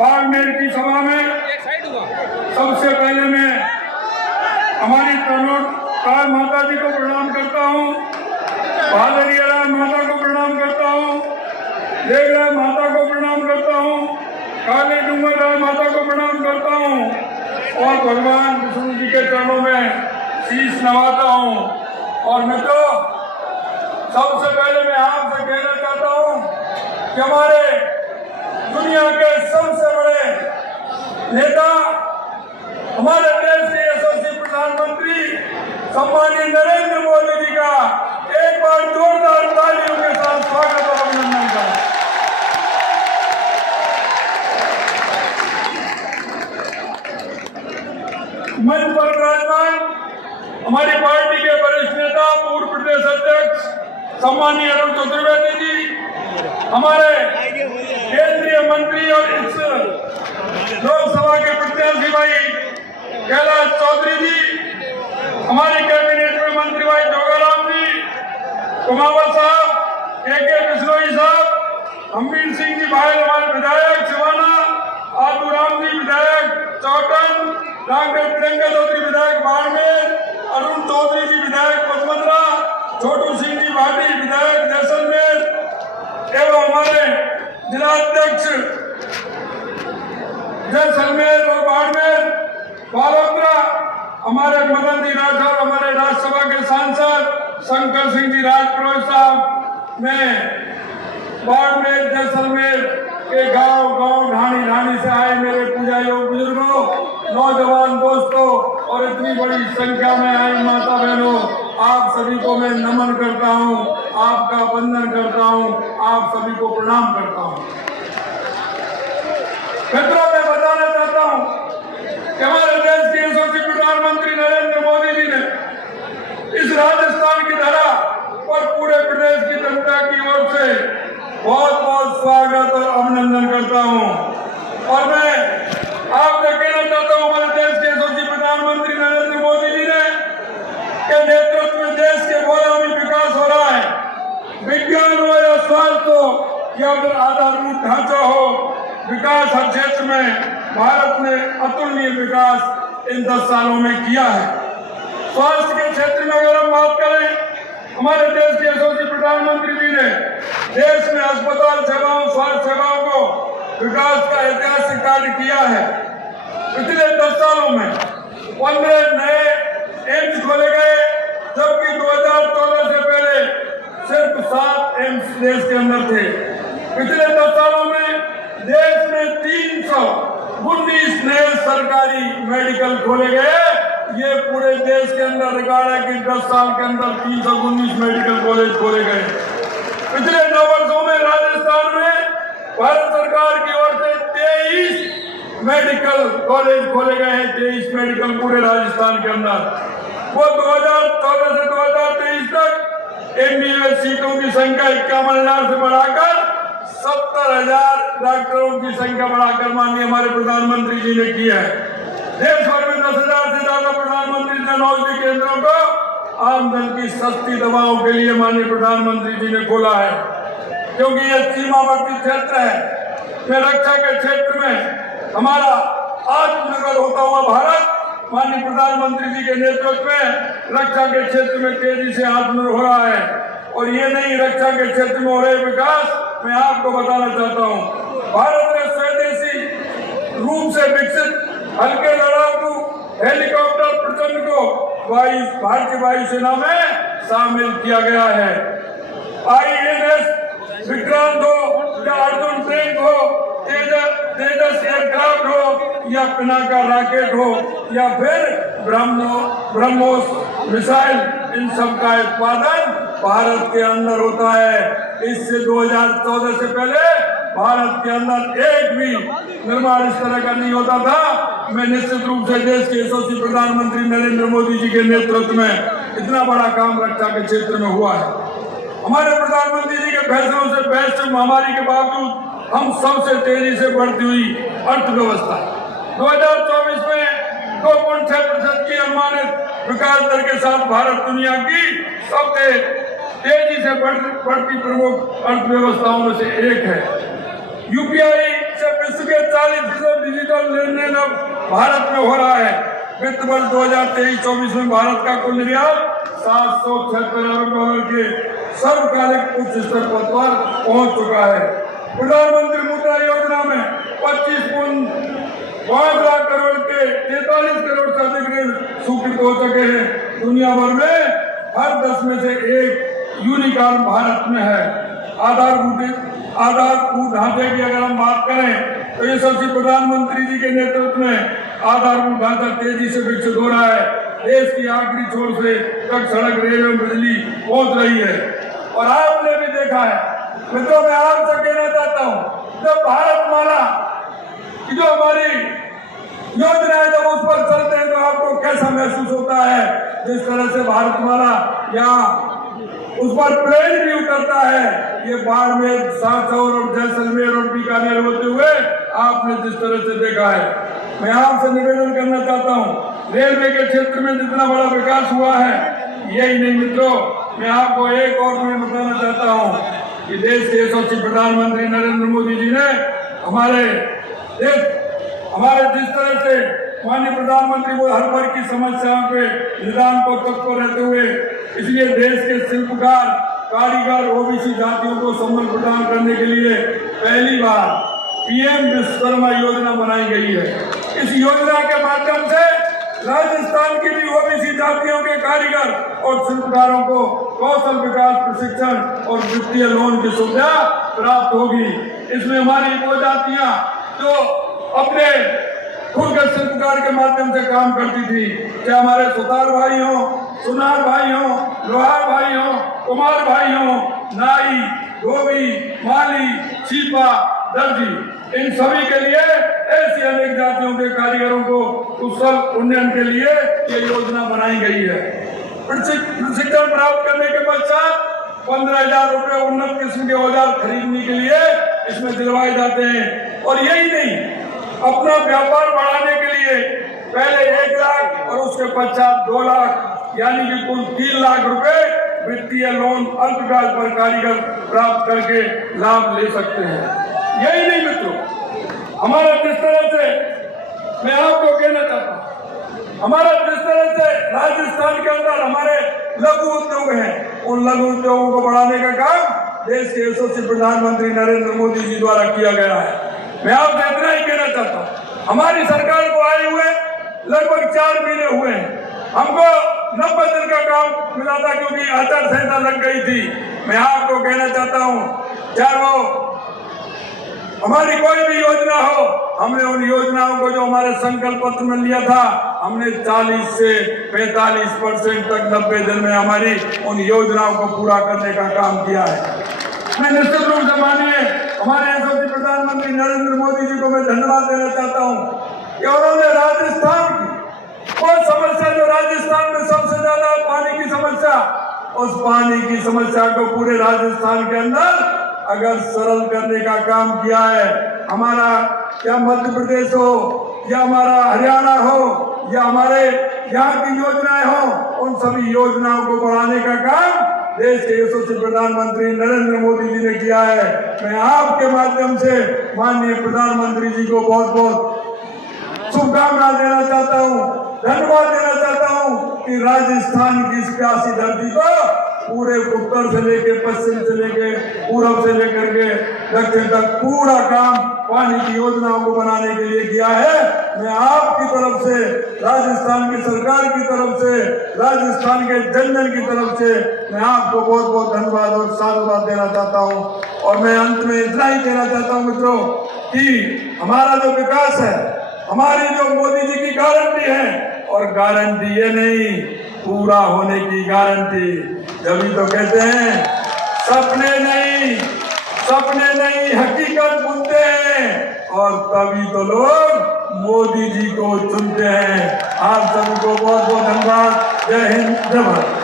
बाड़मेर की सभा में सबसे पहले मैं हमारी तनोट माता जी को प्रणाम करता हूँ, भादरिया राय माता को प्रणाम करता हूँ, देवराय माता को प्रणाम करता हूँ, काली डूंगर राय माता को प्रणाम करता हूँ और भगवान विष्णु जी के चरणों में शीश नवाता हूँ। और मित्रों, सबसे पहले मैं आपसे कहना चाहता हूँ कि हमारे दुनिया के सबसे बड़े नेता, हमारे देश के यशस्वी प्रधानमंत्री सम्माननीय नरेंद्र मोदी जी का एक बार जोरदार तालियों के साथ स्वागत और अभिनंदन करें। मंच पर विराजमान हमारी पार्टी के वरिष्ठ नेता, पूर्व प्रदेश अध्यक्ष सम्माननीय अरुण चतुर्वेदी जी, हमारे केंद्रीय मंत्री और इस लोकसभा के प्रत्याशी भाई कैलाश चौधरी जी, हमारी कैबिनेट में मंत्री भाई जोगाराम जी, कुमावत साहब, के बिश्नोई साहब, हमीर सिंह जी भाई हमारे विधायक सिवाना, आदूराम जी विधायक चौटन, डॉक्टर प्रियंका चौधरी विधायक बाड़मेर, अरुण चौधरी जी विधायक पचमंद्रा, छोटू सिंह जी भाटी विधायक जैसलमेर एवं हमारे जिलाध्यक्ष जैसलमेर और बाड़मेर बालोतरा, हमारे मदन जी राठौर, हमारे राज्यसभा के सांसद शंकर सिंह जी राजपुरोहित साहब, मैं बाड़मेर जैसलमेर के गांव ढाणी से आए मेरे पूजा योग बुजुर्गों, नौजवान दोस्तों और इतनी बड़ी संख्या में आए माता बहनों, आप सभी को मैं नमन करता हूं, आपका वंदन करता हूं, आप सभी को प्रणाम करता हूं। मित्रों, मैं बताना चाहता हूं कि हमारे देश के यशस्वी प्रधानमंत्री नरेंद्र मोदी जी ने इस राजस्थान की धरा और पूरे प्रदेश की जनता की ओर से बहुत बहुत स्वागत और अभिनंदन करता हूं। और मैं आपसे कहना चाहता हूं, हमारे देश के यशस्वी प्रधानमंत्री नरेंद्र मोदी जी ने के नेतृत्व में देश के गोलामी विकास हो रहा है। विज्ञान हो या स्वास्थ्य हो या फिर आधारभूत ढांचा हो, विकास हर क्षेत्र में भारत ने अतुलनीय विकास इन 10 सालों में किया है। स्वास्थ्य के क्षेत्र में अगर हम बात करें, हमारे देश के यशस्वी प्रधानमंत्री जी ने देश में अस्पताल सेवाओं, स्वास्थ्य सेवाओं को विकास का ऐतिहासिक कार्य किया है। पिछले 10 सालों में 15 नए एम्स खोले गए, जबकि 2014 से पहले सिर्फ 7 एम्स देश के अंदर थे। पिछले 10 सालों में देश में 319 नए सरकारी मेडिकल खोले गए। ये पूरे देश के अंदर रिकॉर्ड है कि 10 साल के अंदर 319 मेडिकल कॉलेज खोले गए। पिछले 9 वर्षों में राजस्थान में भारत सरकार की ओर से 23 मेडिकल कॉलेज खोले गए हैं। 23 मेडिकल पूरे राजस्थान के अंदर। वो 2014 से 2023 तक एमबीबीएस सीटों की संख्या 51,000 से बढ़ाकर 70,000 डॉक्टरों की संख्या बढ़ाकर माननीय हमारे प्रधानमंत्री जी ने किया है। देश भर में 10,000 से ज्यादा प्रधानमंत्री जन औषधि केंद्रों को आम जन की सस्ती दवाओं के लिए माननीय प्रधानमंत्री जी ने खोला है, क्योंकि यह सीमावर्ती क्षेत्र है। मैं रक्षा के क्षेत्र में हमारा आत्मनिर्भर होता हुआ भारत माननीय प्रधानमंत्री जी के नेतृत्व में रक्षा के क्षेत्र में तेजी से आत्मनिर्भर हो रहा है। और ये नहीं, रक्षा के क्षेत्र में हो रहे विकास मैं आपको बताना चाहता हूँ। भारत ने स्वदेशी रूप से विकसित हल्के लड़ाकू हेलीकॉप्टर प्रचंड को भारतीय वायुसेना में शामिल किया गया है। INS विक्रांत हो या अर्जुन टैंक हो, तेजस एयरक्राफ्ट हो या पिनाका रॉकेट हो या फिर ब्रह्मोस मिसाइल, इन सब का उत्पादन भारत के अंदर होता है। इससे 2014 से पहले भारत के अंदर एक भी निर्माण इस तरह का नहीं होता था। मैं निश्चित रूप से देश के यशस्वी प्रधानमंत्री नरेंद्र मोदी जी के नेतृत्व में इतना बड़ा काम रक्षा के क्षेत्र में हुआ है। हमारे प्रधानमंत्री जी के फैसलों से वैश्विक महामारी के बावजूद हम सबसे तेजी से बढ़ती हुई अर्थव्यवस्था 2024 में 2.6% की अनुमानित विकास दर के साथ भारत दुनिया की सबसे तेजी से बढ़ती प्रमुख अर्थव्यवस्थाओं में से एक है। यूपीआई विश्व के 40% डिजिटल लेन देन अब भारत में हो रहा है। वित्त वर्ष 2023-24 में भारत का कुल निर्यात 776 अरब डॉलर के सर्वकालिक उच्च स्तर पर पहुंच चुका है। प्रधानमंत्री मुद्रा योजना में 25.5 लाख करोड़ के 43 करोड़ से अधिक ऋण स्वीकृत हो चुके हैं। दुनिया भर में हर 10 में से एक यूनिकॉर्न भारत में है। आधारभूत ढांचे की अगर हम बात करें तो यशस्वी प्रधानमंत्री जी के नेतृत्व में आधारभूत ढांचा तेजी से विकसित हो रहा है। देश की आखिरी छोर से तक सड़क, रेल एवं बिजली पहुंच रही है। और आपने भी देखा है मित्रों, मैं आपसे कहना चाहता हूं, जब भारतमाला की जो हमारी योजना है जब उस पर चलते हैं तो आपको कैसा महसूस होता है। जिस तरह से भारतमाला यहाँ उस पर प्लेन भी उतरता है, ये बाड़मेर, सांचौर और जैसलमेर और बीकानेर होते हुए आपने जिस तरह से देखा है। मैं आपसे निवेदन करना चाहता हूँ, रेलवे के क्षेत्र में जितना बड़ा विकास हुआ है, यही नहीं मित्रों, मैं आपको एक और मैं बताना चाहता हूँ कि देश के यशस्वी प्रधानमंत्री नरेंद्र मोदी जी ने हमारे जिस तरह से माननीय प्रधानमंत्री को हर वर्ग की समस्याओं के निदान को तत्पर रहते हुए, इसलिए देश के शिल्पकार, कारीगर, ओबीसी जातियों को सम्मान प्रदान करने के लिए पहली बार पीएम विश्वकर्मा योजना बनाई गई है। इस योजना के माध्यम से राजस्थान की भी ओबीसी जातियों के कारीगर और शिल्पकारों को कौशल विकास प्रशिक्षण और वित्तीय लोन की सुविधा प्राप्त होगी। इसमें हमारी वो जातियां जो अपने खुद के शिल्पकार के माध्यम से काम करती थी, चाहे हमारे सुतार भाई हो, सुनार भाई हो, लोहार भाई हो, कुमार भाई हो, नाई, धोबी, माली, छिपा, दर्जी, इन सभी के लिए ऐसी अनेक जातियों के कारीगरों को कुशल उन्नयन के लिए ये योजना बनाई गई है। प्रशिक्षण प्राप्त करने के पश्चात 15,000 रुपए उन्नत किस्म के औजार खरीदने के लिए इसमें दिलवाए जाते हैं। और यही नहीं, अपना व्यापार बढ़ाने के लिए पहले 1 लाख और उसके पश्चात 2 लाख यानी कि कुल 3 लाख रुपए वित्तीय लोन अल्पकाल पर कारीगर प्राप्त करके लाभ ले सकते हैं। यही नहीं मित्रों, हमारा जिस तरह से मैं आपको कहना चाहता हूँ, हमारा जिस तरह से राजस्थान के अंदर हमारे लघु उद्योग हैं, उन लघु उद्योगों को बढ़ाने का काम देश के यशस्वी प्रधानमंत्री नरेंद्र मोदी जी द्वारा किया गया है। मैं आपसे इतना ही कहना चाहता हूँ, हमारी सरकार को आए हुए लगभग 4 महीने हुए हैं। हमको 90 दिन का काम मिला था क्योंकि आचार संहिता लग गई थी। मैं आपको कहना चाहता हूँ, चाहे वो हमारी कोई भी योजना हो, हमने उन योजनाओं को जो हमारे संकल्प पत्र में लिया था, हमने 40 से 45% तक 90 दिन में हमारी उन योजनाओं को पूरा करने का काम किया है। मैं निश्चित रूप से मानिए हमारे यशस्वी प्रधानमंत्री नरेंद्र मोदी जी को मैं धन्यवाद देना चाहता हूँ कि उन्होंने राजस्थान की वो समस्या जो राजस्थान में सबसे ज्यादा पानी की समस्या, उस पानी की समस्या को पूरे राजस्थान के अंदर अगर सरल करने का काम किया है। हमारा या मध्य प्रदेश हो या हमारा हरियाणा हो या हमारे यहाँ की योजनाएं हो, उन सभी योजनाओं को बढ़ाने का काम देश के यशस्वी प्रधानमंत्री नरेंद्र मोदी जी ने किया है। मैं आपके माध्यम से माननीय प्रधानमंत्री जी को बहुत बहुत शुभकामनाएं देना चाहता हूँ, धन्यवाद देना चाहता हूँ कि राजस्थान की इस प्यासी धरती को पूरे उत्तर से लेके पश्चिम से लेके पूरब से लेकर के दक्षिण तक पूरा काम पानी की योजनाओं को बनाने के लिए किया है। मैं आपकी तरफ से, राजस्थान की सरकार की तरफ से, राजस्थान के जन की तरफ से मैं आपको बहुत बहुत धन्यवाद और साधुवाद देना चाहता हूँ। और मैं अंत में इतना ही कहना चाहता हूँ मित्रों कि हमारा जो विकास है, हमारी जो मोदी जी की गारंटी है, और गारंटी ये नहीं, पूरा होने की गारंटी। जब तो कहते हैं सपने नहीं हकीकत बुनते हैं, और तभी तो लोग मोदी जी को चुनते हैं। आप सभी को बहुत बहुत धन्यवाद। जय हिंद, जय भारत।